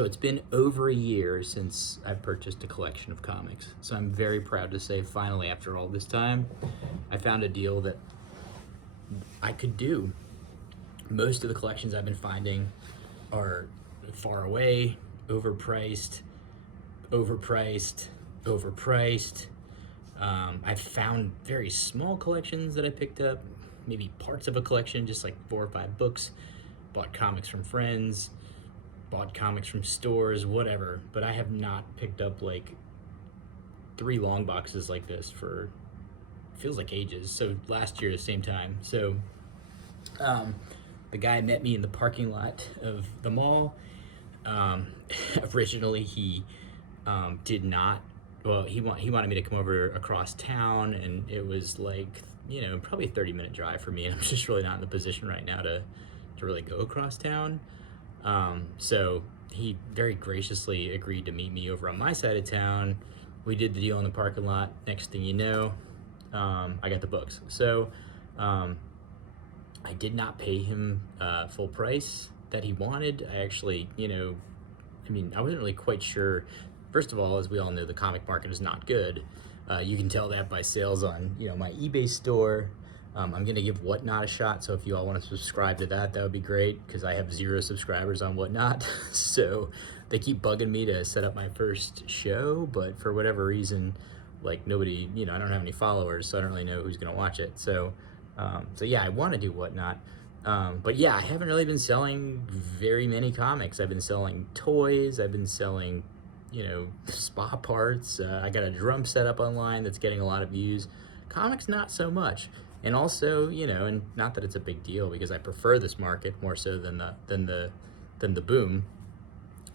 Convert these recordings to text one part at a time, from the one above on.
So it's been over a year since I purchased a collection of comics. So I'm very proud to say, finally, after all this time, I found a deal that I could do. Most of the collections I've been finding are far away, overpriced, overpriced, overpriced. I've found very small collections that I picked up, maybe parts of a collection, just like 4 or 5 books. Bought comics from friends, bought comics from stores, whatever. But I have not picked up like 3 long boxes like this for, feels like ages. So last year, the same time. So the guy met me in the parking lot of the mall. Originally, he did not. Well, he wanted me to come over across town, and it was like, you know, probably a 30-minute drive for me, and I'm just really not in the position right now to really go across town. So he very graciously agreed to meet me over on my side of town. We did the deal in the parking lot. Next thing you know, I got the books. So I did not pay him full price that he wanted. I actually, you know, I mean, I wasn't really quite sure. First of all, as we all know, the comic market is not good. You can tell that by sales on, you know, my eBay store. I'm gonna give Whatnot a shot, so if you all want to subscribe to that, that would be great, because I have 0 subscribers on Whatnot. So they keep bugging me to set up my first show, but for whatever reason, like nobody, you know, I don't have any followers, so I don't really know who's gonna watch it. So yeah, I want to do Whatnot. But yeah, I haven't really been selling very many comics. I've been selling toys, I've been selling, you know, spa parts. I got a drum set up online that's getting a lot of views. Comics, not so much. And also, you know, and not that it's a big deal, because I prefer this market more so than the boom.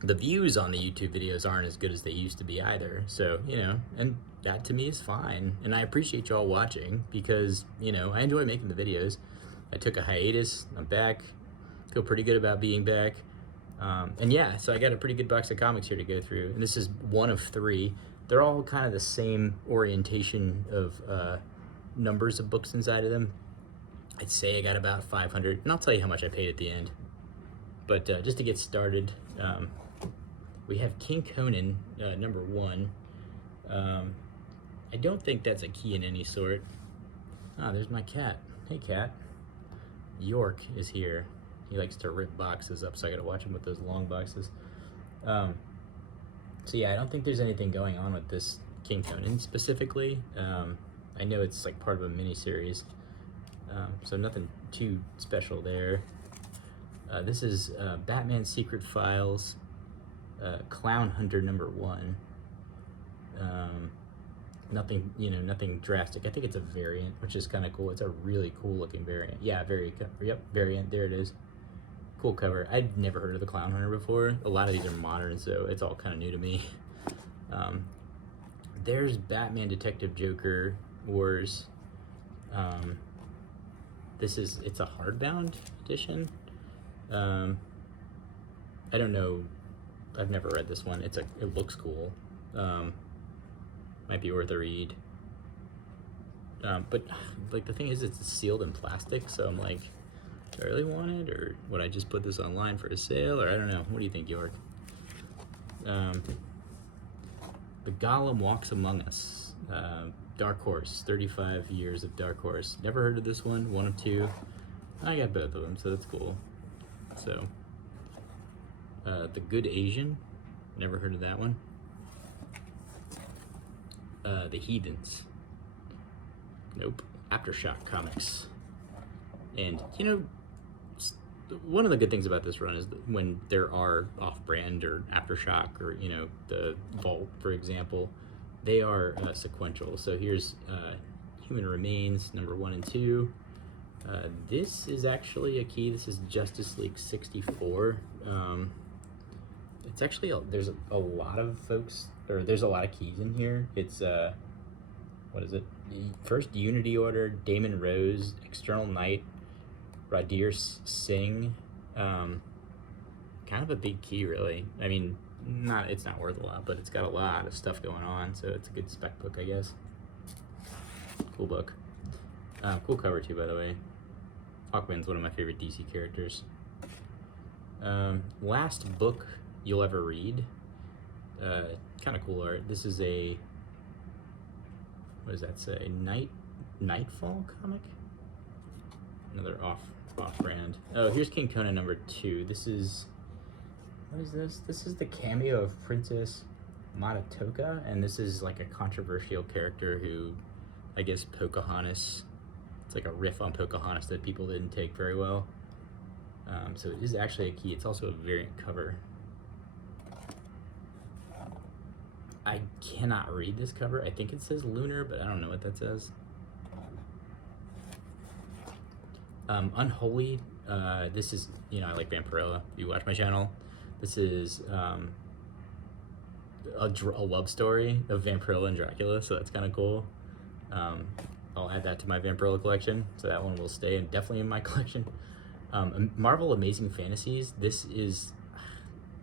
The views on the YouTube videos aren't as good as they used to be either. So, you know, and that to me is fine. And I appreciate y'all watching, because, you know, I enjoy making the videos. I took a hiatus, I'm back, feel pretty good about being back. And yeah, so I got a pretty good box of comics here to go through, and this is one of 3. They're all kind of the same orientation of numbers of books inside of them. I'd say I got about 500, and I'll tell you how much I paid at the end. But just to get started, we have King Conan, number 1. I don't think that's a key in any sort. Ah, there's my cat. Hey, cat. York is here. He likes to rip boxes up, so I gotta watch him with those long boxes. So yeah, I don't think there's anything going on with this King Conan specifically. I know it's like part of a mini-series, so nothing too special there. This is Batman Secret Files, Clown Hunter number 1. Nothing, you know, nothing drastic. I think it's a variant, which is kind of cool. It's a really cool looking variant. Yeah, variant, there it is. Cool cover. I've never heard of the Clown Hunter before. A lot of these are modern, so it's all kind of new to me. There's Batman Detective Joker Wars. It's a hardbound edition. I don't know. I've never read this one. It looks cool. Might be worth a read. But like the thing is, it's sealed in plastic, so I'm like, do I really want it, or would I just put this online for a sale, or I don't know. What do you think, York? The Golem Walks Among Us. Dark Horse, 35 years of Dark Horse. Never heard of this one, 1 of 2. I got both of them, so that's cool. So, The Good Asian, never heard of that one. The Heathens. Nope. Aftershock Comics. And, you know, one of the good things about this run is that when there are off-brand or Aftershock or, you know, the Vault, for example, they are sequential. So here's Human Remains, number 1 and 2. This is actually a key. This is Justice League 64. It's actually, there's a lot of folks, or there's a lot of keys in here. It's, what is it? First Unity Order, Damon Rose, External Knight, Radir Singh. Kind of a big key, really. I mean, it's not worth a lot, but it's got a lot of stuff going on, so it's a good spec book, I guess. Cool book. Cool cover too, by the way. Hawkman's one of my favorite DC characters. Last book you'll ever read. Kind of cool art. This is a, what does that say? Nightfall comic? Another off-brand. Oh, here's King Conan #2. This is, what is this? This is the cameo of Princess Madoka, and this is like a controversial character who, I guess, Pocahontas, it's like a riff on Pocahontas that people didn't take very well. So it is actually a key. It's also a variant cover. I cannot read this cover. I think it says Lunar, but I don't know what that says. Unholy. This is, you know, I like Vampirella. You watch my channel. This is a love story of Vampirella and Dracula, so that's kind of cool. I'll add that to my Vampirella collection, so that one will stay and definitely in my collection. Marvel Amazing Fantasies. This is,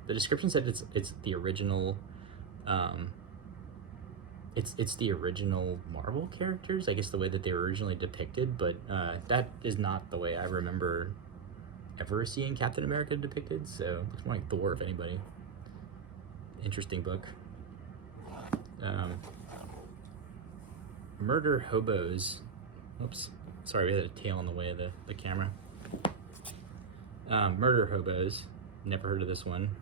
the description said it's the original. It's the original Marvel characters, I guess, the way that they were originally depicted, but that is not the way I remember ever seeing Captain America depicted, so it's more like Thor, if anybody. Interesting book. Murder Hobos. Oops, sorry, we had a tail in the way of the camera. Murder Hobos. Never heard of this one.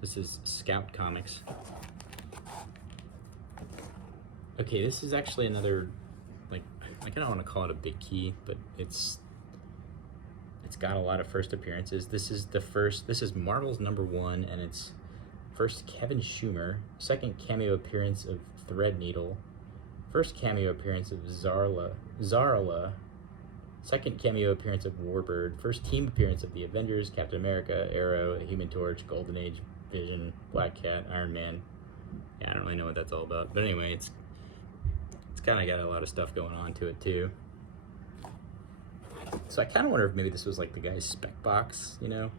This is Scout Comics. Okay, this is actually another, like, I don't want to call it a big key, but it's got a lot of first appearances. This is Marvel's #1, and it's first Kevin Schumer, second cameo appearance of Threadneedle, first cameo appearance of Zarla, second cameo appearance of Warbird, first team appearance of the Avengers, Captain America, Arrow, Human Torch, Golden Age, Vision, Black Cat, Iron Man. Yeah, I don't really know what that's all about, but anyway, it's kind of got a lot of stuff going on to it too. So I kind of wonder if maybe this was like the guy's spec box, you know?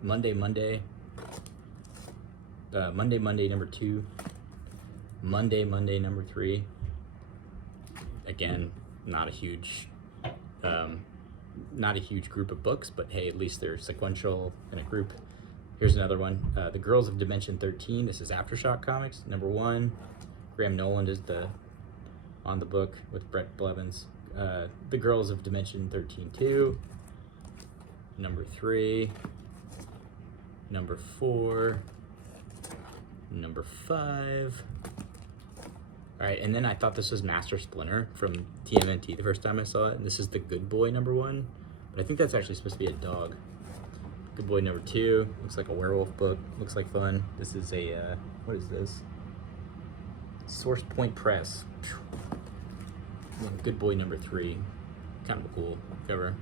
Monday #2, Monday #3. Again, not a huge group of books, but hey, at least they're sequential in a group. Here's another one, The Girls of Dimension 13. This is Aftershock Comics, #1. Graham Nolan is on the book with Brett Blevins. The Girls of Dimension 13 2, #3, #4, #5. All right, and then I thought this was Master Splinter from TMNT the first time I saw it, and this is the Good Boy #1, but I think that's actually supposed to be a dog. Good Boy #2, looks like a werewolf book, looks like fun. This is a, what is this? Source Point Press. Good Boy #3, kind of a cool cover.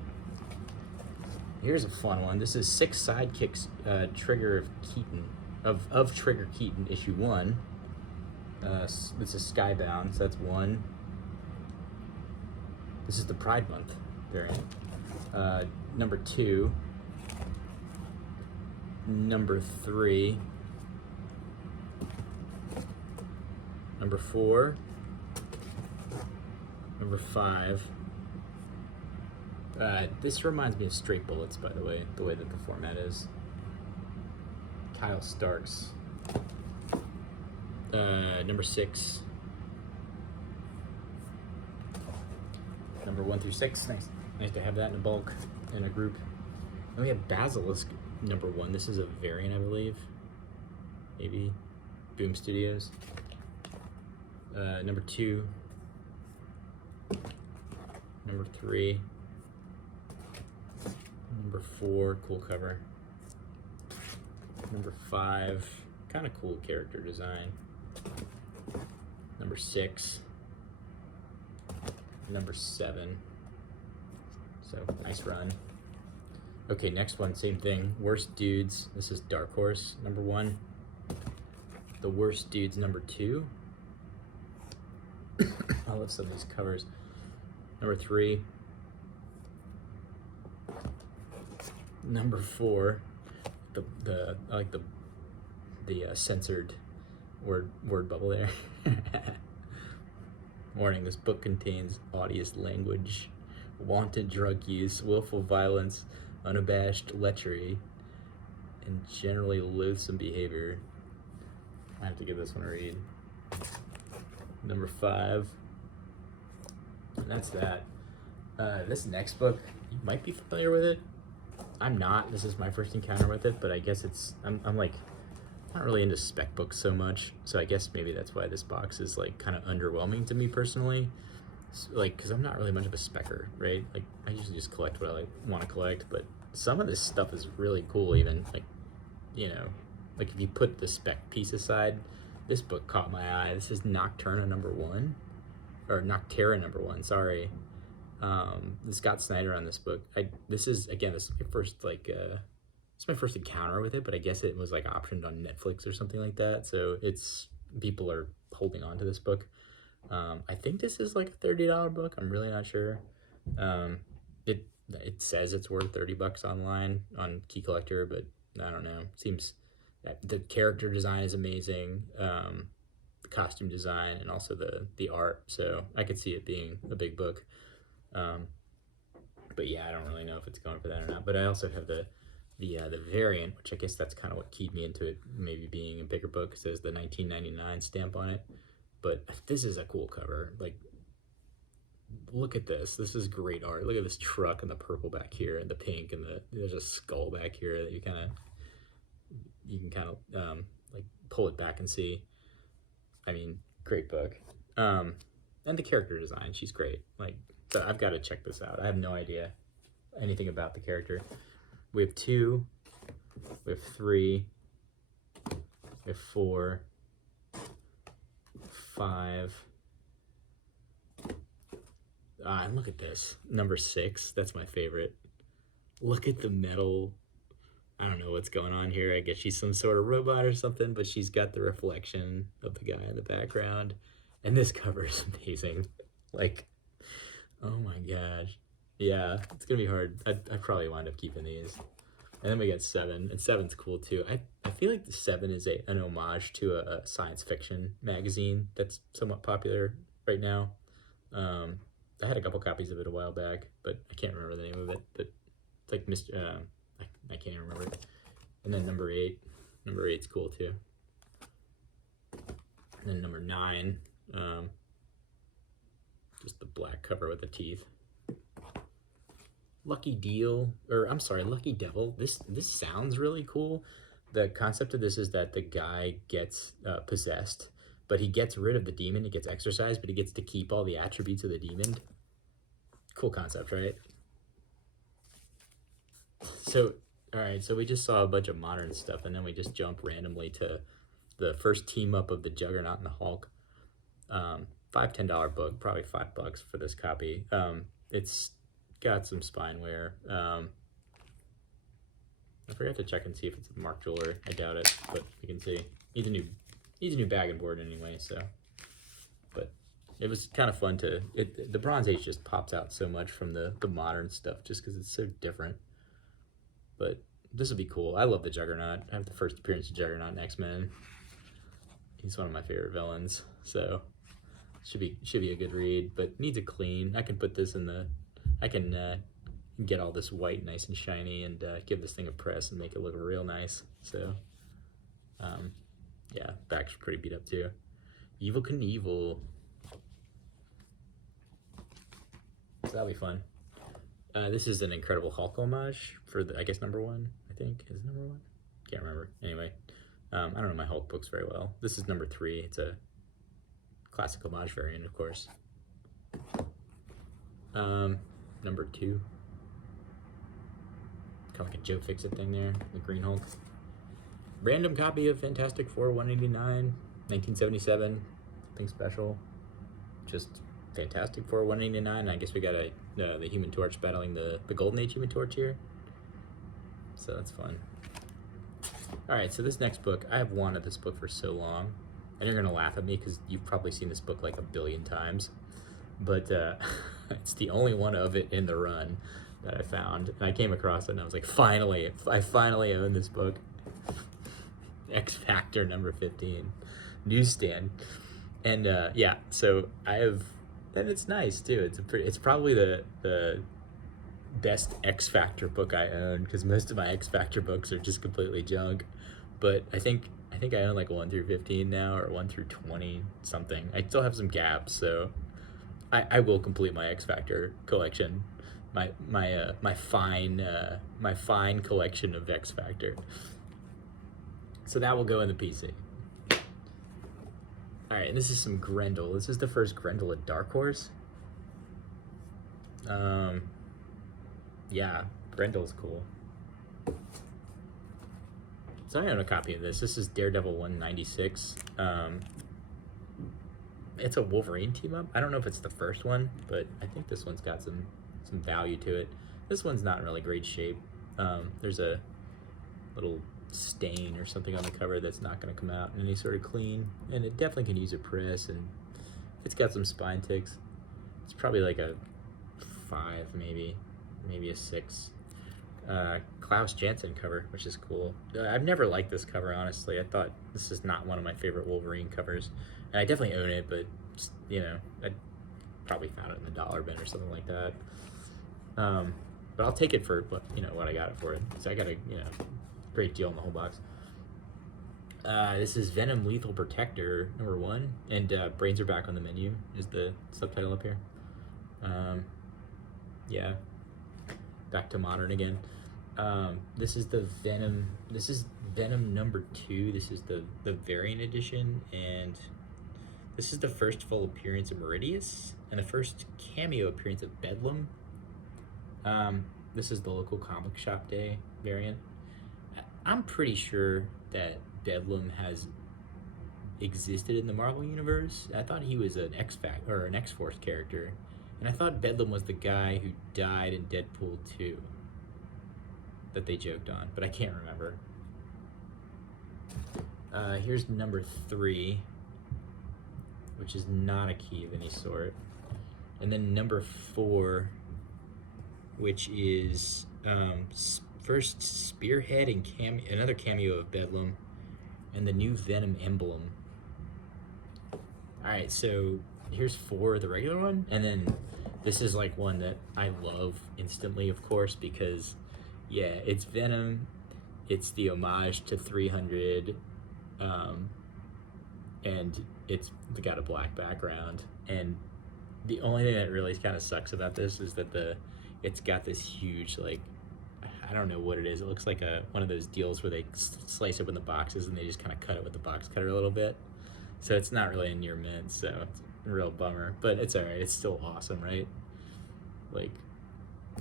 Here's a fun one. This is 6 Sidekicks, Trigger of Keaton, of Trigger Keaton, #1. This is Skybound, so that's 1. This is the Pride Month variant. #2, #3, #4, #5. This reminds me of Straight Bullets, by the way that the format is. Kyle Starks. #6. #1 through 6. Nice to have that in a bulk, in a group. Then we have Basilisk #1. This is a variant, I believe. Maybe. Boom Studios. #2. #3. #4, cool cover. #5, kind of cool character design. #6. #7. So, nice run. Okay, next one, same thing. Worst Dudes. This is Dark Horse #1. The Worst Dudes #2. I love some of these covers. #3. #4. I like the censored word bubble there. Warning: this book contains odious language, wanton drug use, willful violence, unabashed lechery, and generally loathsome behavior. I have to give this one a read. Number 5. And that's that. This next book, you might be familiar with it. I'm not. This is my first encounter with it, but I guess I'm like not really into spec books so much. So I guess maybe that's why this box is like kind of underwhelming to me personally. So, like, because I'm not really much of a specker, right? Like, I usually just collect what I like want to collect, but some of this stuff is really cool. Even like, you know, like if you put the spec piece aside, this book caught my eye. This is Nocturna #1, or Noctera #1. Sorry. Scott Snyder on this book. This is my first it's my first encounter with it, but I guess it was like optioned on Netflix or something like that. So people are holding on to this book. I think this is like a $30 book. I'm really not sure. It says it's worth $30 online on Key Collector, but I don't know. Seems that the character design is amazing. The costume design and also the art. So I could see it being a big book. But yeah, I don't really know if it's going for that or not. But I also have the variant, which I guess that's kind of what keyed me into it, maybe being a bigger book. It says the 1999 stamp on it. But this is a cool cover. Like, look at this. This is great art. Look at this truck and the purple back here and the pink and there's a skull back here that you can kind of like pull it back and see. I mean, great book. And the character design, she's great. Like, so I've got to check this out. I have no idea anything about the character. We have 2, we have 3, we have 4, 5. And look at this, number 6. That's my favorite. Look at the metal. I don't know what's going on here. I guess she's some sort of robot or something, but she's got the reflection of the guy in the background. And this cover is amazing. Like, oh my gosh. Yeah, it's gonna be hard. I probably wind up keeping these. And then we got 7, and 7's cool too. I feel like the 7 is an homage to a science fiction magazine that's somewhat popular right now. I had a couple copies of it a while back, but I can't remember the name of it. But it's like Mr. I can't remember it. And then number 8. Number 8's cool too. And then number 9, just the black cover with the teeth. Lucky Devil. This sounds really cool. The concept of this is that the guy gets possessed, but he gets rid of the demon. He gets exorcised, but he gets to keep all the attributes of the demon. Cool concept, right? So, all right, so we just saw a bunch of modern stuff, and then we just jump randomly to the first team up of the Juggernaut and the Hulk. $5-10 book, probably $5 for this copy. It's got some spine wear. I forgot to check and see if it's a Mark Jeweler. I doubt it, but you can see needs a new bag and board anyway. So, but it was kind of fun the Bronze Age just pops out so much from the modern stuff just because it's so different. But this will be cool. I love the Juggernaut. I have the first appearance of Juggernaut in X-Men. He's one of my favorite villains. So should be a good read, but needs a clean. I can put this in I can get all this white nice and shiny and give this thing a press and make it look real nice. So yeah, back's pretty beat up too. Evil Knievel. So that'll be fun. This is an Incredible Hulk homage for I guess number 1. I think is it number 1. Can't remember. Anyway, I don't know my Hulk books very well. This is number 3. It's a classic homage variant, of course. Number 2. Kind of like a Joe Fixit thing there. The Green Hulk. Random copy of Fantastic Four 189, 1977. Nothing special. Just Fantastic Four 189. I guess we got the Human Torch battling the Golden Age Human Torch here. So that's fun. Alright, so this next book, I have wanted this book for so long. And you're going to laugh at me because you've probably seen this book like a billion times. But it's the only one of it in the run that I found. And I came across it and I was like, finally, I finally own this book. X Factor number 15. Newsstand. And yeah, so I have, and it's nice too. It's probably the best X Factor book I own, because most of my X Factor books are just completely junk. But I think I own like 1 through 15 now, or 1 through 20 something. I still have some gaps, so I will complete my X Factor collection. My fine collection of X Factor. So that will go in the PC. All right, and this is some Grendel. This is the first Grendel at Dark Horse. Yeah, Grendel's cool. So I own a copy of this. This is Daredevil 196. It's a Wolverine team up. I don't know if it's the first one, but I think this one's got some value to it. This one's not in really great shape. There's a little stain or something on the cover that's not going to come out in any sort of clean, and it definitely can use a press, and it's got some spine ticks. It's probably like a 5, maybe a 6. Klaus Janson cover, which is cool. I've never liked this cover, honestly. I thought this is not one of my favorite Wolverine covers, and I definitely own it, but you know, I probably found it in the dollar bin or something like that. But I'll take it for what I got it for it. So I got a great deal in the whole box. This is Venom Lethal Protector #1, and Brains Are Back on the Menu is the subtitle up here. Yeah, back to modern again. This is the Venom. This is Venom #2. This is the variant edition, and this is the first full appearance of Meridius and the first cameo appearance of Bedlam. This is the local comic shop day variant. I'm pretty sure that Bedlam has existed in the Marvel universe. I thought he was an X-Force character, and I thought Bedlam was the guy who died in Deadpool 2 that they joked on, but I can't remember. Here's #3, which is not a key of any sort, and then #4, which is first Spearhead and another cameo of Bedlam, and the new Venom emblem. Alright, so here's 4, the regular one, and then this is like one that I love instantly, of course, because yeah, it's Venom, it's the homage to 300, and it's got a black background, and the only thing that really kind of sucks about this is that it's got this huge, like, I don't know what it is. It looks like one of those deals where they slice open the boxes and they just kind of cut it with the box cutter a little bit. So it's not really a near mint, so it's a real bummer. But it's alright. It's still awesome, right? Like,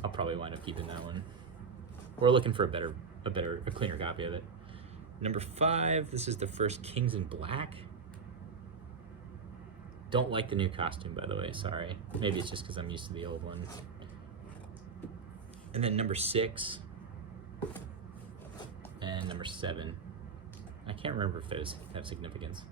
I'll probably wind up keeping that one. We're looking for a cleaner copy of it. #5. This is the first Kings in Black. Don't like the new costume, by the way. Sorry. Maybe it's just because I'm used to the old one. And then #6 and #7. I can't remember if those have significance.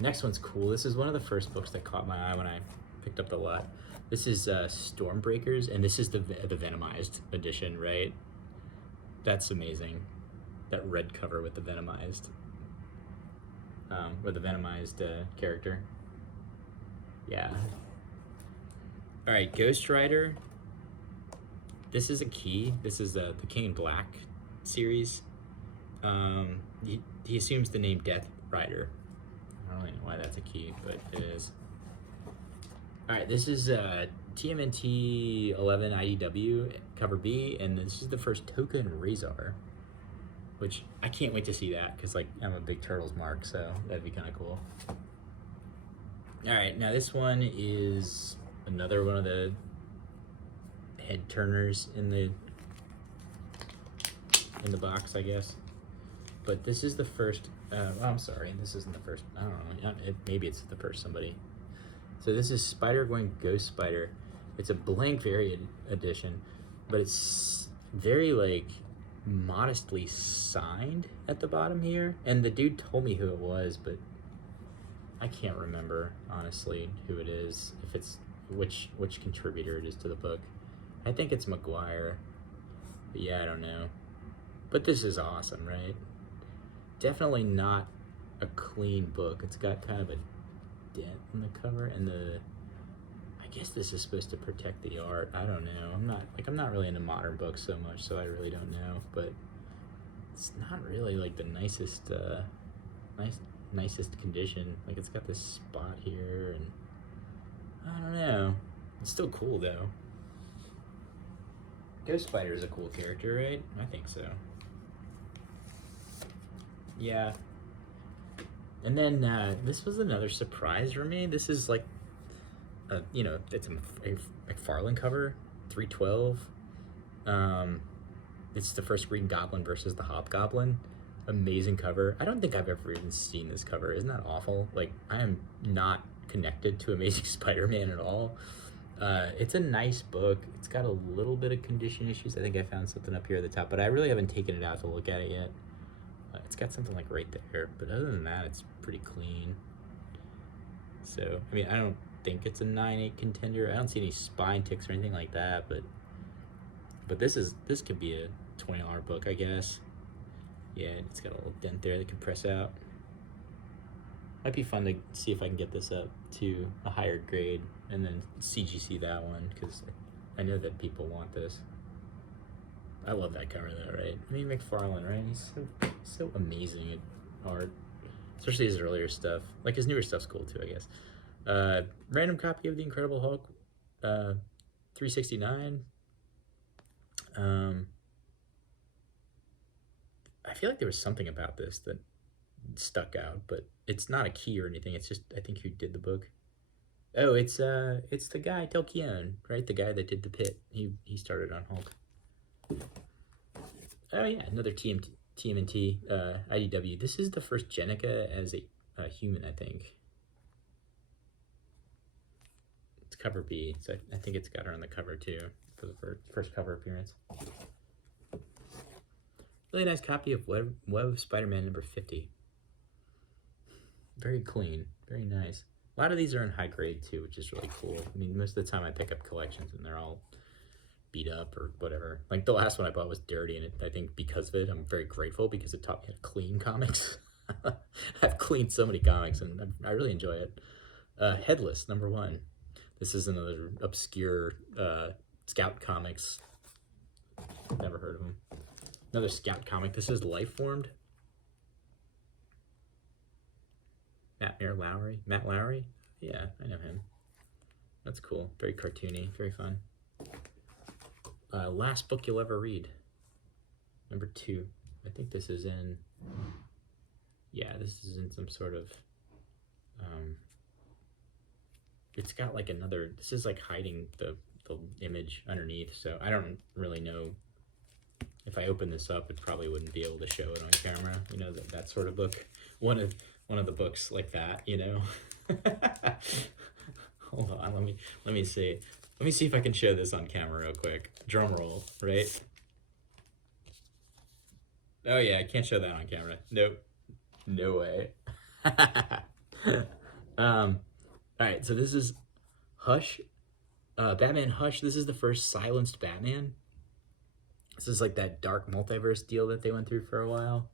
Next one's cool. This is one of the first books that caught my eye when I picked up the lot. This is Stormbreakers, and this is the Venomized edition, right? That's amazing. That red cover with the Venomized, character. Yeah. All right, Ghost Rider. This is a key. This is the King in Black series. He assumes the name Death Rider. I don't really know why that's a key, but it is. Alright, this is TMNT 11 IDW cover B, and this is the first Toka and Razor, which I can't wait to see that, because like I'm a big Turtles mark, so that'd be kind of cool. Alright, now this one is another one of the head turners in the box, I guess. But this is the first. I'm sorry, this isn't the first. I don't know. Maybe it's the first somebody. So this is Spider-Gwen Ghost Spider. It's a blank variant edition, but it's very like modestly signed at the bottom here. And the dude told me who it was, but I can't remember honestly who it is. If it's which contributor it is to the book. I think it's McGuire, but yeah, I don't know. But this is awesome, right? Definitely not a clean book. It's got kind of a dent in the cover, and I guess this is supposed to protect the art. I don't know. I'm not really into modern books so much, so I really don't know. But it's not really like the nicest, nicest condition. Like it's got this spot here, and I don't know. It's still cool though. Ghost Spider is a cool character, right? I think so. Yeah. And then this was another surprise for me. This is like, you know, it's a McFarlane cover, 312. It's the first Green Goblin versus the Hobgoblin. Amazing cover. I don't think I've ever even seen this cover. Isn't that awful? Like, I am not connected to Amazing Spider-Man at all. It's a nice book. It's got a little bit of condition issues. I think I found something up here at the top, but I really haven't taken it out to look at it yet. It's got something like right there, but other than that, it's pretty clean. So, I mean, I don't think it's a 9/8 contender. I don't see any spine ticks or anything like that, but this could be a $20 book, I guess. Yeah, it's got a little dent there that can press out. Might be fun to see if I can get this up to a higher grade and then CGC that one, because I know that people want this. I love that cover though, right? I mean, McFarlane, right? He's so amazing at art, especially his earlier stuff. Like his newer stuff's cool too, I guess. Random copy of The Incredible Hulk, 369. I feel like there was something about this that stuck out, but it's not a key or anything. It's just, I think who did the book. Oh, it's the guy Del Keown, right? The guy that did The Pit. He started on Hulk. Oh yeah, another TMNT IDW. This is the first Jennica as a human, I think. It's cover B, so I think it's got her on the cover too for the first cover appearance. Really nice copy of Web of Spider-Man number 50. Very clean, very nice. A lot of these are in high grade too, which is really cool. I mean, most of the time I pick up collections and they're all beat up or whatever. Like the last one I bought was dirty, and I think because of it, I'm very grateful because it taught me how to clean comics. I've cleaned so many comics and I really enjoy it. Headless, number 1. This is another obscure Scout Comics. Never heard of him. Another Scout comic. This is Lifeformed. Matt Lowry? Yeah, I know him. That's cool. Very cartoony, very fun. Last book you'll ever read. Number 2. I think this is in, yeah, this is in some sort of, it's got like another, this is like hiding the image underneath, so I don't really know. If I open this up, it probably wouldn't be able to show it on camera. You know, that sort of book. One of the books like that, you know. Hold on, let me see. Let me see if I can show this on camera real quick. Drum roll, right? Oh yeah, I can't show that on camera. Nope. No way. All right, so this is Hush. Batman Hush. This is the first silenced Batman. This is like that dark multiverse deal that they went through for a while.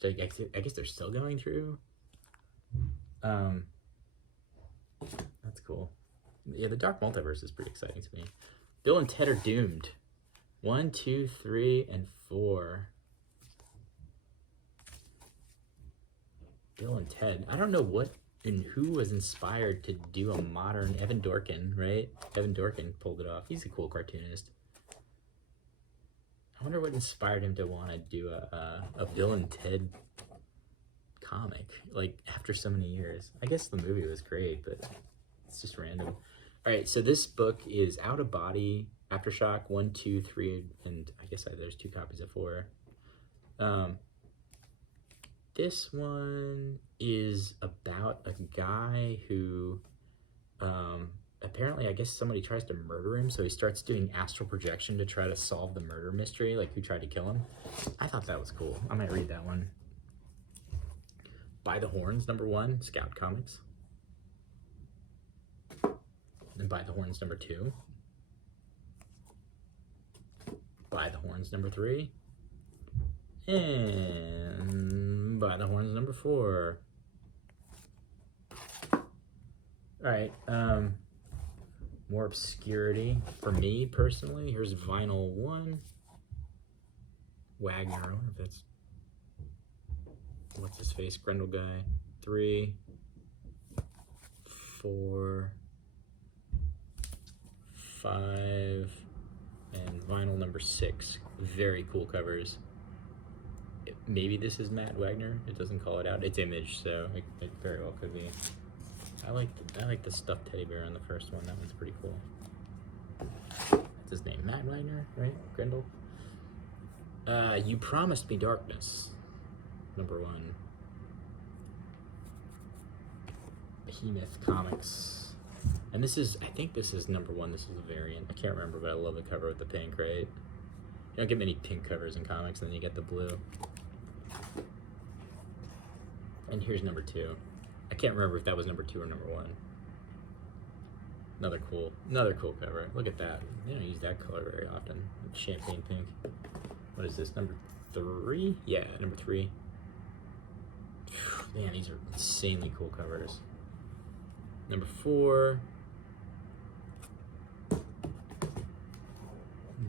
So I guess they're still going through. That's cool. Yeah, the dark multiverse is pretty exciting to me. Bill and Ted Are Doomed. 1, 2, 3, and 4. Bill and Ted. I don't know what and who was inspired to do a modern Evan Dorkin, right? Evan Dorkin pulled it off. He's a cool cartoonist. I wonder what inspired him to want to do a Bill and Ted comic, like, after so many years. I guess the movie was great, but it's just random. All right, so this book is Out of Body, Aftershock 1, 2, 3, and I guess there's 2 copies of 4. This one is about a guy who, apparently, I guess somebody tries to murder him, so he starts doing astral projection to try to solve the murder mystery, like who tried to kill him. I thought that was cool. I might read that one. By the Horns, number 1, Scout Comics. And By the Horns, number 2. By the Horns, number 3. And By the Horns, number 4. All right, More obscurity for me personally. Here's vinyl 1. Wagner, I wonder if that's, what's his face, Grendel guy. 3, 4, 5, and vinyl number 6. Very cool covers. Maybe this is Matt Wagner. It doesn't call it out. It's Image, so it very well could be. I like the stuffed teddy bear on the first one. That one's pretty cool. That's his name, Matt Wagner, right? Grendel. You Promised Me Darkness, number 1. Behemoth Comics, and this is, I think this is number 1. This is a variant. I can't remember, but I love the cover with the pink. Right? You don't get many pink covers in comics, and then you get the blue. And here's number 2. I can't remember if that was number 2 or number 1. Another cool cover. Look at that. They don't use that color very often. Champagne pink. What is this? Number 3? Yeah, number 3. Man, these are insanely cool covers. Number 4. And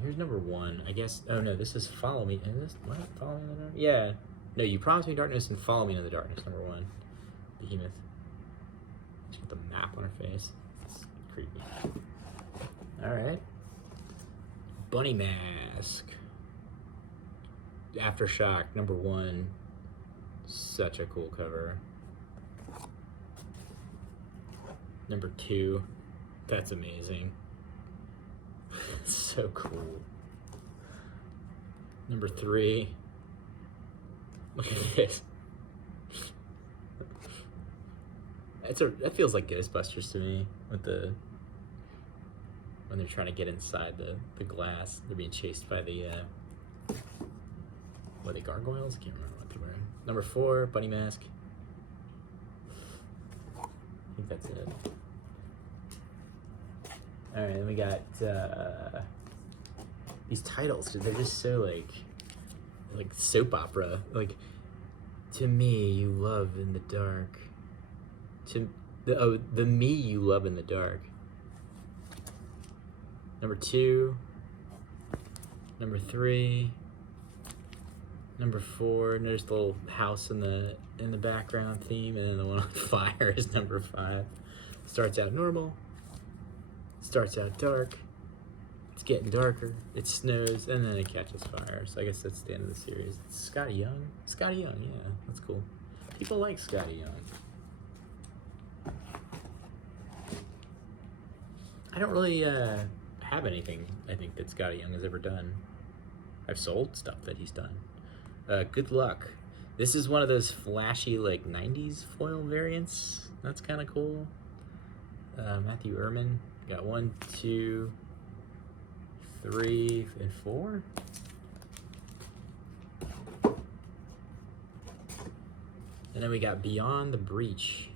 here's number 1. I guess. Oh no, this is Follow Me. Is this what? Follow Me in the Dark? Yeah. No, You Promised Me Darkness and Follow Me in the Darkness. Number 1. Behemoth. She's got the map on her face. It's creepy. Alright. Bunny Mask. Aftershock, number 1. Such a cool cover. Number 2. That's amazing. So cool. Number 3. Look at this. That feels like Ghostbusters to me, with when they're trying to get inside the glass. They're being chased by the what are they, gargoyles? I can't remember what they're wearing. Number 4, Bunny Mask. I think that's it. All right, then we got these titles. They're just so like soap opera. Like, To Me You Love in the Dark. The Me You Love in the Dark. Number 2. Number 3. Number 4. And there's the little house in the background theme, and then the one on fire is number 5. Starts out normal. Starts out dark. It's getting darker. It snows, and then it catches fire. So I guess that's the end of the series. It's Scotty Young. Scotty Young, yeah, that's cool. People like Scotty Young. I don't really have anything, I think, that Scotty Young has ever done. I've sold stuff that he's done. Good Luck. This is one of those flashy, like, 90s foil variants. That's kind of cool. Matthew Ehrman. Got 1, 2, 3, and 4. And then we got Beyond the Breach.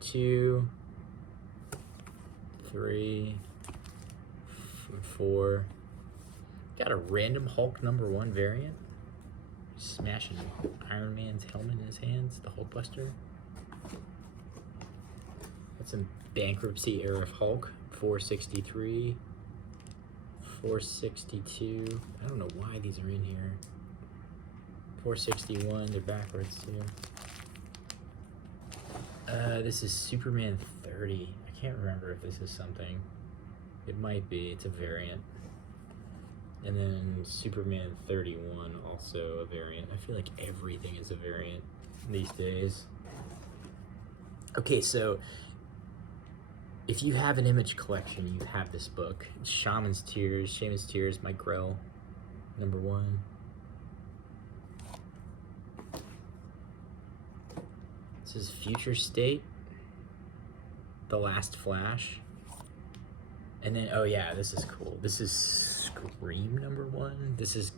2, 3, 4. Got a random Hulk number 1 variant. Smashing Iron Man's helmet in his hands, the Hulkbuster. That's some bankruptcy era of Hulk. 463. 462. I don't know why these are in here. 461. They're backwards too. This is Superman 30. I can't remember if this is something. It might be. It's a variant. And then Superman 31, also a variant. I feel like everything is a variant these days. Okay, so if you have an Image collection, you have this book. It's Shaman's Tears, Mike Grell, number 1. This is Future State, The Last Flash. And then, oh yeah, this is cool. This is Scream number 1. This is,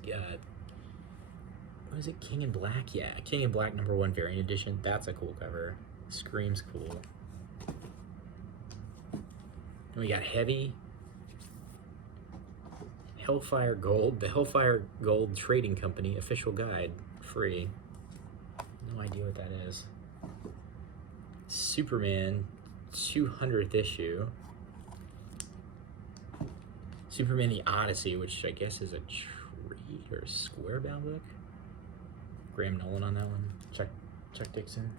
what is it, King in Black? Yeah, King in Black number 1 variant edition. That's a cool cover. Scream's cool. And we got Heavy. Hellfire Gold. The Hellfire Gold Trading Company official guide. Free. No idea what that is. Superman 200th issue. Superman the Odyssey, which I guess is a tree or a square bound book. Graham Nolan on that one. Chuck Dixon.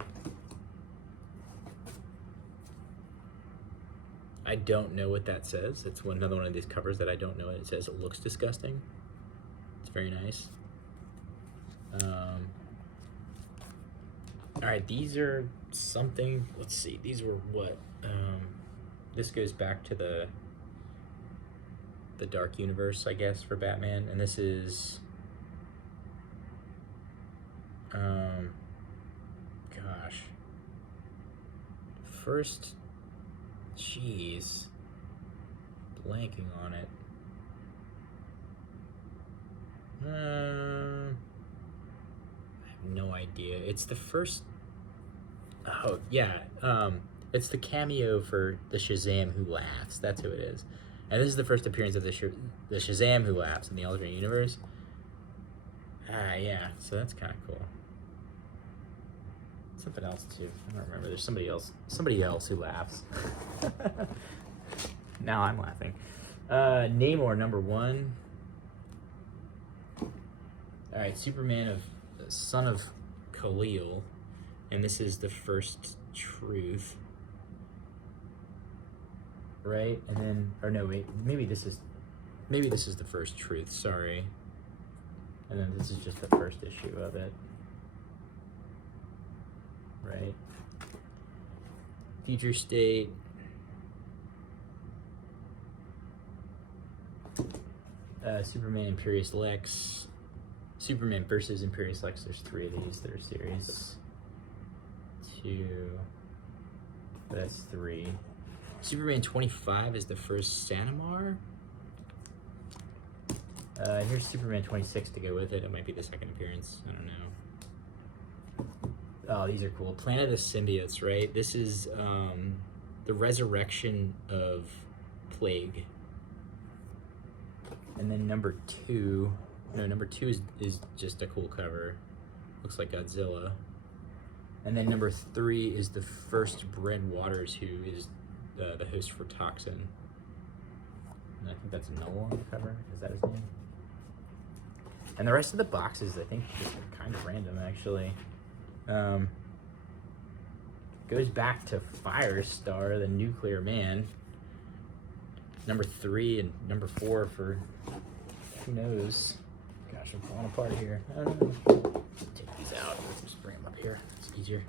I don't know what that says. It's another one of these covers that I don't know what it says. It looks disgusting. It's very nice. All right, these are something. Let's see. These were what? This goes back to the Dark Universe, I guess, for Batman, and this is. Gosh. First. Jeez. Blanking on it. I have no idea. It's the first. Oh yeah. It's the cameo for the Shazam Who Laughs. That's who it is. And this is the first appearance of the Shazam Who Laughs in the alternate universe. Yeah. So that's kind of cool. Something else too. I don't remember. There's somebody else who laughs. Now I'm laughing. Namor #1. All right, Superman son of Kal-El, and this is the first truth, right? And then, or no, wait, maybe this is the first truth. Sorry. And then this is just the first issue of it. Right. Future state. Superman Imperious Lex. Superman versus Imperious Lex. There's 3 of these. There's series 2. That's 3. Superman 25 is the first Sanamar. Here's Superman 26 to go with it. It might be the second appearance. I don't know. Oh, these are cool. Planet of the Symbiotes, right? This is the resurrection of Plague. And then number 2 is just a cool cover. Looks like Godzilla. And then number 3 is the first Brent Waters, who is the host for Toxin. And I think that's Noel on the cover. Is that his name? And the rest of the boxes, I think, just are kind of random, actually. Goes back to Firestar, the Nuclear Man. Number 3 and number 4 for who knows. Gosh, I'm falling apart here. I don't know. Take these out. Let's just bring them up here. It's easier.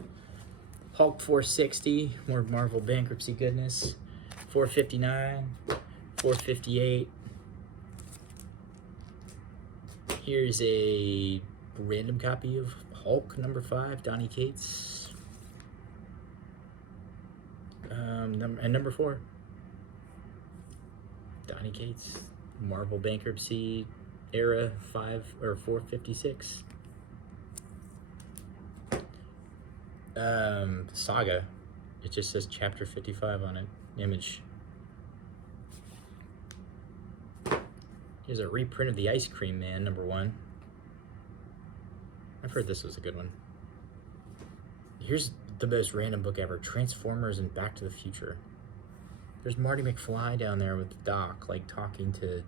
Hulk 460, more Marvel bankruptcy goodness. 459, 458. Here's a random copy of Hulk #5, Donny Cates. And number 4, Donny Cates, Marvel bankruptcy era 456. Saga. It just says chapter 55 on it. Image. Here's a reprint of the Ice Cream Man #1. I've heard this was a good one. Here's the most random book ever. Transformers and Back to the Future. There's Marty McFly down there with Doc, like talking to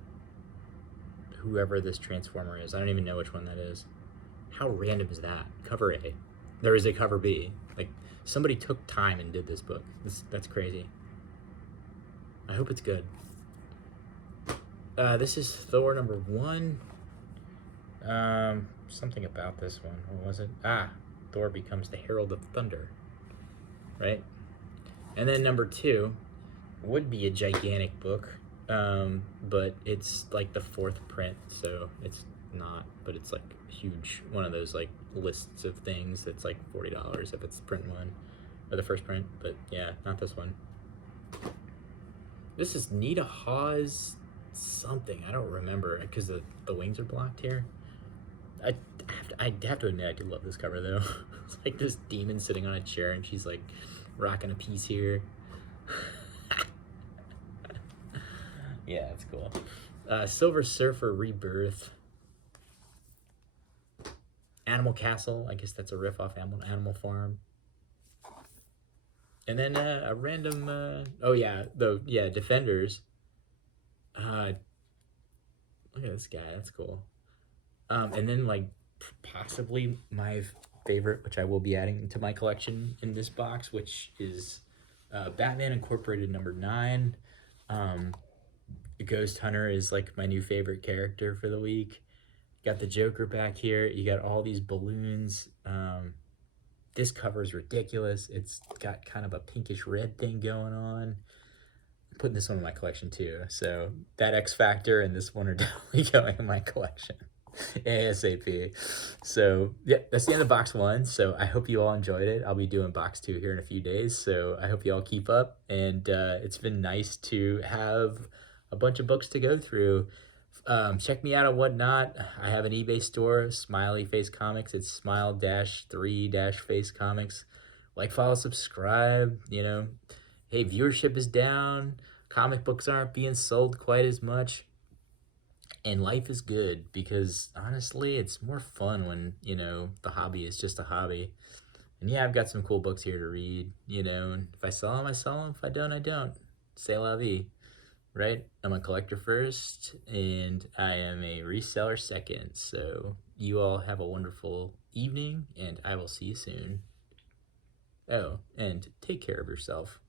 whoever this Transformer is. I don't even know which one that is. How random is that? Cover A. There is a cover B. Like, somebody took time and did this book. That's crazy. I hope it's good. This is Thor #1. Something about this one. What was it? Thor becomes the Herald of Thunder. Right? And then number 2 would be a gigantic book, but it's like the 4th print, so it's not, but it's like huge. One of those like lists of things that's like $40 if it's print 1 or the first print, but yeah, not this one. This is Nita Hawes something. I don't remember because the wings are blocked here. I have to admit I do love this cover though. It's like this demon sitting on a chair and she's like rocking a piece here. Yeah, it's cool. Silver Surfer Rebirth. Animal Castle. I guess that's a riff off Animal Farm. And then a random. Defenders. Look at this guy. That's cool. And then like possibly my favorite, which I will be adding to my collection in this box, which is Batman Incorporated #9. Um, the Ghost Hunter is like my new favorite character for the week. Got the Joker back here. You got all these balloons. This cover is ridiculous. It's got kind of a pinkish red thing going on. I'm putting this one in my collection too. So that X Factor and this one are definitely going in my collection. ASAP. So yeah, that's the end of box 1. So I hope you all enjoyed it. I'll be doing box 2 here in a few days. So I hope you all keep up. And it's been nice to have a bunch of books to go through. Check me out on Whatnot. I have an eBay store, Smiley-Face Comics. It's smile-3-face comics. Like, follow, subscribe. Hey, viewership is down. Comic books aren't being sold quite as much. And life is good because honestly, it's more fun when, the hobby is just a hobby. And yeah, I've got some cool books here to read, and if I sell them, I sell them. If I don't, I don't. C'est la vie, right? I'm a collector first, and I am a reseller second. So you all have a wonderful evening, and I will see you soon. Oh, and take care of yourself.